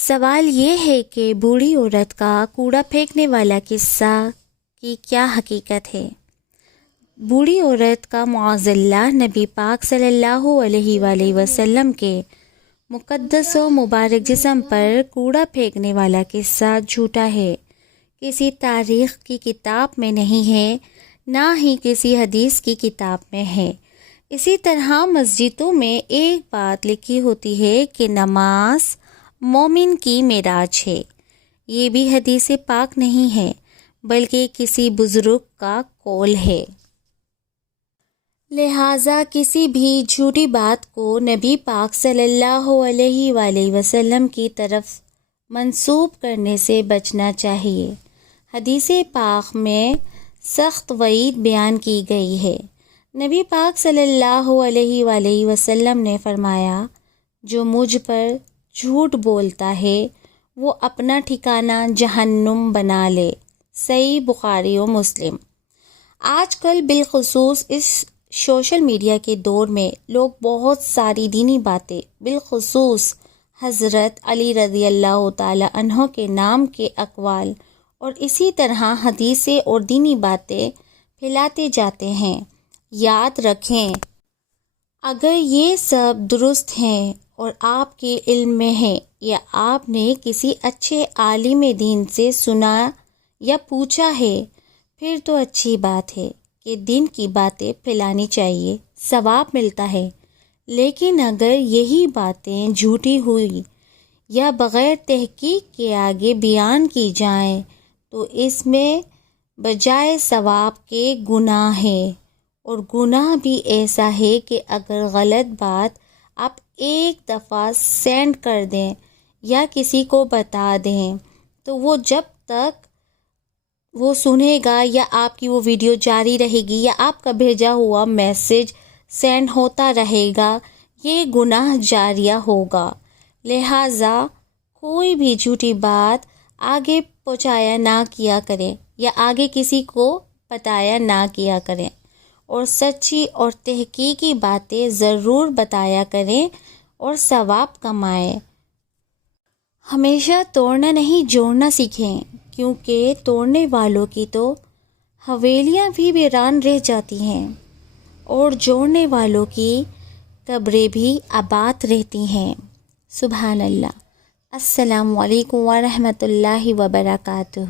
سوال یہ ہے کہ بوڑھی عورت کا کوڑا پھینکنے والا قصہ کی کیا حقیقت ہے؟ بوڑھی عورت کا معاذ اللہ نبی پاک صلی اللہ علیہ وآلہ وسلم کے مقدس و مبارک جسم پر کوڑا پھینکنے والا قصہ جھوٹا ہے، کسی تاریخ کی کتاب میں نہیں ہے، نہ ہی کسی حدیث کی کتاب میں ہے۔ اسی طرح مسجدوں میں ایک بات لکھی ہوتی ہے کہ نماز مومن کی معراج ہے، یہ بھی حدیث پاک نہیں ہے بلکہ کسی بزرگ کا قول ہے۔ لہٰذا کسی بھی جھوٹی بات کو نبی پاک صلی اللہ علیہ وآلہ وسلم کی طرف منسوب کرنے سے بچنا چاہیے۔ حدیث پاک میں سخت وعید بیان کی گئی ہے۔ نبی پاک صلی اللہ علیہ وآلہ وسلم نے فرمایا، جو مجھ پر جھوٹ بولتا ہے وہ اپنا ٹھکانہ جہنم بنا لے۔ صحیح بخاری و مسلم۔ آج کل بالخصوص اس سوشل میڈیا کے دور میں لوگ بہت ساری دینی باتیں، بالخصوص حضرت علی رضی اللہ تعالی عنہ کے نام کے اقوال اور اسی طرح حدیثیں اور دینی باتیں پھیلاتے جاتے ہیں۔ یاد رکھیں، اگر یہ سب درست ہیں اور آپ کے علم میں ہے یا آپ نے کسی اچھے عالم دین سے سنا یا پوچھا ہے، پھر تو اچھی بات ہے کہ دین کی باتیں پھیلانی چاہیے، ثواب ملتا ہے۔ لیکن اگر یہی باتیں جھوٹی ہوئی یا بغیر تحقیق کے آگے بیان کی جائیں تو اس میں بجائے ثواب کے گناہ ہے، اور گناہ بھی ایسا ہے کہ اگر غلط بات آپ ایک دفعہ سینڈ کر دیں یا کسی کو بتا دیں تو وہ جب تک وہ سنے گا یا آپ کی وہ ویڈیو جاری رہے گی یا آپ کا بھیجا ہوا میسج سینڈ ہوتا رہے گا، یہ گناہ جاریہ ہوگا۔ لہٰذا کوئی بھی جھوٹی بات آگے پہنچایا نہ کیا کریں یا آگے کسی کو بتایا نہ کیا کریں، اور سچی اور تحقیقی باتیں ضرور بتایا کریں اور ثواب کمائیں۔ ہمیشہ توڑنا نہیں جوڑنا سیکھیں، کیونکہ توڑنے والوں کی تو حویلیاں بھی ویران رہ جاتی ہیں اور جوڑنے والوں کی قبریں بھی آباد رہتی ہیں۔ سبحان اللہ۔ السلام علیکم ورحمۃ اللہ وبرکاتہ۔